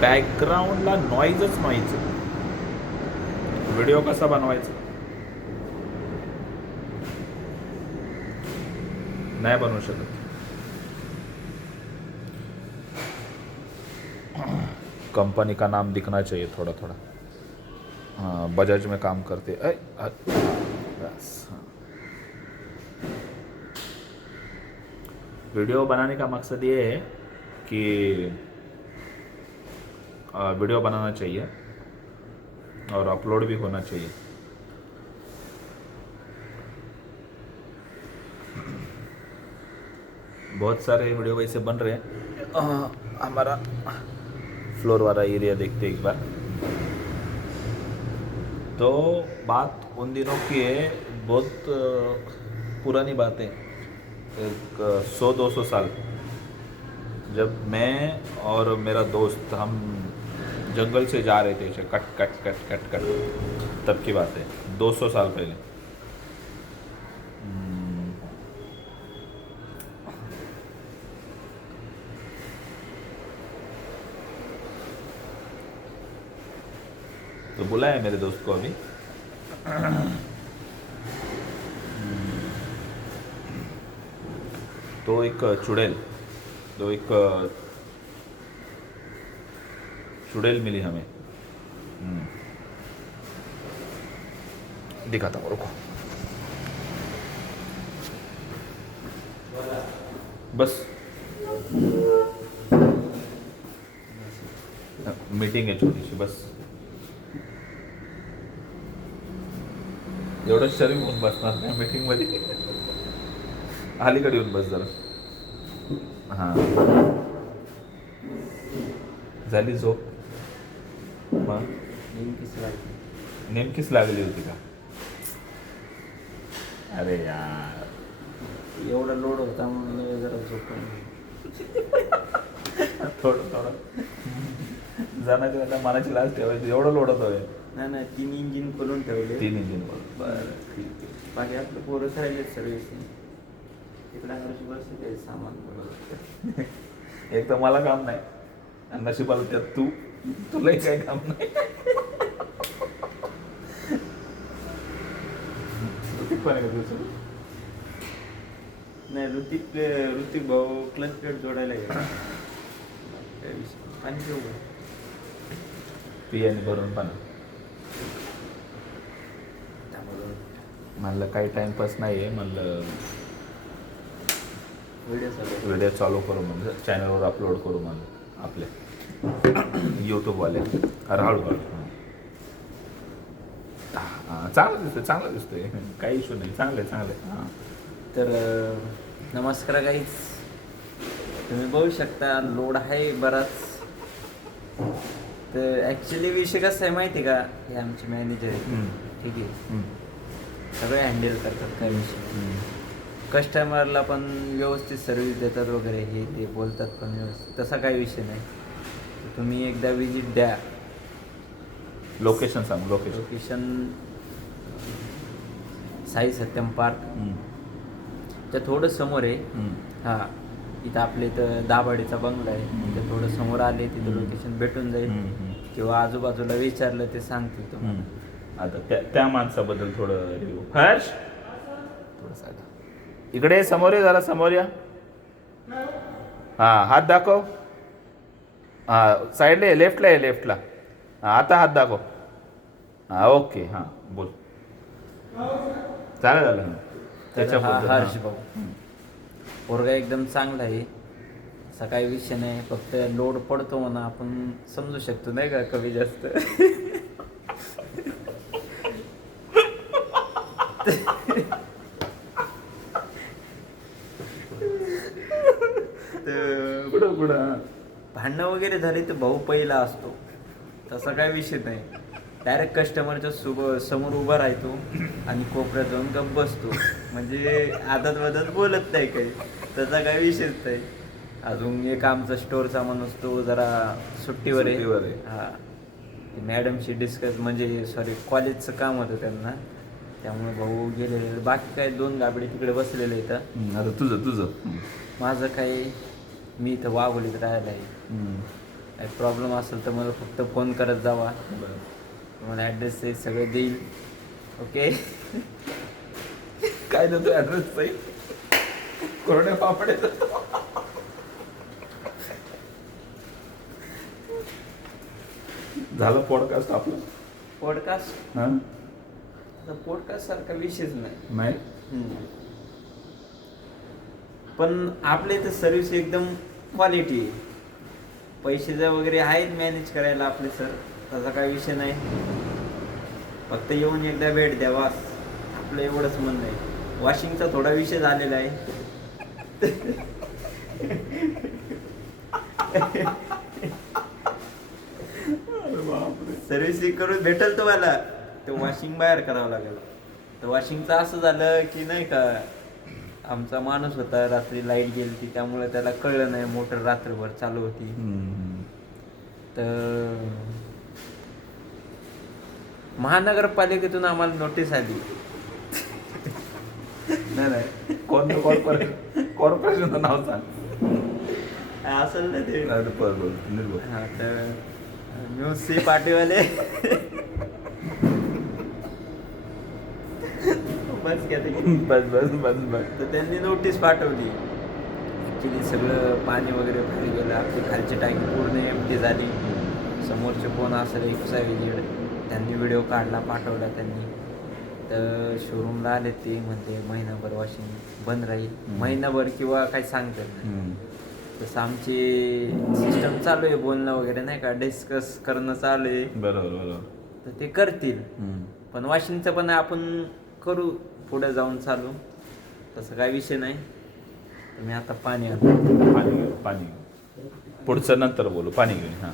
बॅकग्राऊंडला नॉईजच noise. Video कसा बनवायचा? नाही बनवू शकत. कंपनी का नाम दिखना चाहिए थोड़ा थोड़ा. हाँ, बजाज में काम करते. बस. वीडियो बनाने का मकसद ये है कि वीडियो बनाना चाहिए और अपलोड भी होना चाहिए. बहुत सारे वीडियो वैसे बन रहे हैं. हमारा फ्लोर वाला एरिया देखते एक बार. तो बात उन दिनों की है, बहुत पुरानी बात है, एक 100-200 साल, जब मैं और मेरा दोस्त हम जंगल से जा रहे थे, cut cut cut cut cut, तब की बात है, 200 साल पहले. तो बुलाया मेरे दोस्त को अभी. तो एक चुड़ैल मिली हमें. दिखाता हूँ, रुको. बस मीटिंग आहे छोटीशी, बस एवढं शरीर होऊन बसणार नाही मीटिंगमध्ये. अलीकडे येऊन बस जरा. हां, झाली झोप? मग नेमकीच लागली होती का? अरे यार, एवढा लोड होता म्हणून जरा झोप. थोडं जाण्याच्या मनाची लाज ठेवायची. एवढं लोड होतोय. नाही 3 इंजिन खोलून ठेवले. 3 इंजिन. बरं, ठीक आहे. बाकी आपलं पोरं राहिले सर्व्हिसिंग तिकडे बसले ते सामान. एक तर मला काम नाही आणि नशिबाला त्यात तुलाही काही काम नाही. ऋतिक पण आहे का तुझं? नाही, ऋतिक भाऊ क्लच प्लेट जोडायला गेला. आणि ठेवू पियाने भरून पण. म्हणलं काही टाइमपास नाही आहे, म्हणलं व्हिडिओ चालू करू, म्हणजे चॅनलवर अपलोड करू म्हणलं आपल्या यूट्यूबवाले. अरे हळूहळू. हां, चांगलं दिसतंय, काही इश्यू नाही. चांगलं आहे. हां, तर नमस्कार गाईज. तुम्ही बघू शकता लोड आहे बराच. तर ॲक्च्युली विषय कसा आहे माहिती आहे का, हे आमचे मॅनेजर आहेत, ठीक आहे, सगळे हँडल करतात, काय विषय. कस्टमरला पण व्यवस्थित सर्व्हिस देतात वगैरे, हे ते बोलतात पण व्यवस्थित, तसा काही विषय नाही. तुम्ही एकदा विजिट द्या. लोकेशन सांग. लोकेशन साई सत्यम पार्क त्या थोडं समोर आहे. हां, इथं आपल्या इथं दाभाडीचा बंगला आहे, तिथं थोडं समोर आले तिथं लोकेशन भेटून जाईल. किंवा आजूबाजूला विचारलं ते सांगतील तुम्हाला. आता त्या माणसाबद्दल थोडं रिव्ह्यू. हर्ष, थोडंसं इकडे समोर आहे, जरा समोर या. हां, हात दाखव. हां, साईडला आहे, लेफ्टला. हां, आता हात दाखव. हां, ओके. हां, बोल. चालेल झालं. त्याच्याबद्दल हर्ष भाऊ पोरगा एकदम चांगला आहे, असा काही विषय नाही. फक्त लोड पडतो म्हणा, आपण समजू शकतो नाही का, कमी जास्त. भांडणं वगैरे झाली तर भाऊ पहिला असतो, तसा काही विषय नाही. डायरेक्ट कस्टमरच्या समोर उभा राहतो आणि कोपऱ्यात जाऊन गप्प बसतो, म्हणजे आदत बोलत नाही काही, त्याचा काही विषयच नाही. अजून एक आमचा स्टोअरचा माणूस तो जरा सुट्टीवर आहे. हां, मॅडमशी डिस्कस, म्हणजे सॉरी, कॉलेजचं काम होतं त्यांना, त्यामुळे भाऊ गेलेले. बाकी काय 2 गाबडे तिकडे बसलेले इथं. आता तुझं माझं काय, मी इथं वाघोलीत राहायला आहे. काही प्रॉब्लेम असेल तर मला फक्त फोन करत जावा. बरं. तुम्हाला ॲड्रेस ते सगळं देईल. ओके. काय देतो ॲड्रेस ताई? कोरडे पापडे देतो. झालं पॉडकास्ट आपलं. पॉडकास्ट हां पॉडकास्ट सारखा विषयच नाही. नाही पण आपल्या इथं सर्व्हिस एकदम क्वालिटी. पैशाचं वगैरे आहेत मॅनेज करायला आपले सर, तसा काही विषय नाही. फक्त येऊन एकदा भेट द्यावा आपलं एवढंच म्हणणं आहे. वॉशिंगचा थोडा विषय झालेला आहे. सर्व्हिसिंग करून भेटेल तुम्हाला, ते वॉशिंग बाहेर करावं लागेल. तर वॉशिंगचं असं झालं की नाही का, आमचा माणूस होता, रात्री लाईट गेली ती, त्यामुळे त्याला कळलं नाही, मोटर रात्रभर चालू होती. तर महानगरपालिकेतून आम्हाला नोटीस आली. नाही कोणतं कॉर्पोरेशनचं नाव सांग. असेल ना ते. बरोबर. हा तर न्यूज सी पाटीवाले बस घ्या ते. बस. तर त्यांनी नोटीस पाठवली. ॲक्च्युली सगळं पाणी वगैरे बाहेर गेलं, आपली खालची टाकी पूर्ण एम्प्टी झाली. समोरचे कोण असेल XYZ, त्यांनी व्हिडिओ काढला, पाठवला त्यांनी. तर शोरूमला आले ते म्हणते महिनाभर वॉशिंग बंद राहील. महिनाभर किंवा काही सांगतात नाही. तसं आमची सिस्टम चालू आहे, बोलणं वगैरे नाही का, डिस्कस करणं चालू आहे. बरोबर. तर ते करतील. पण वॉशिंगचं पण आपण करू पुढे जाऊन चालू, तसं काही विषय नाही. मी आता पाणी पाणी पुढचं नंतर बोलू. पाणी घेऊन. हां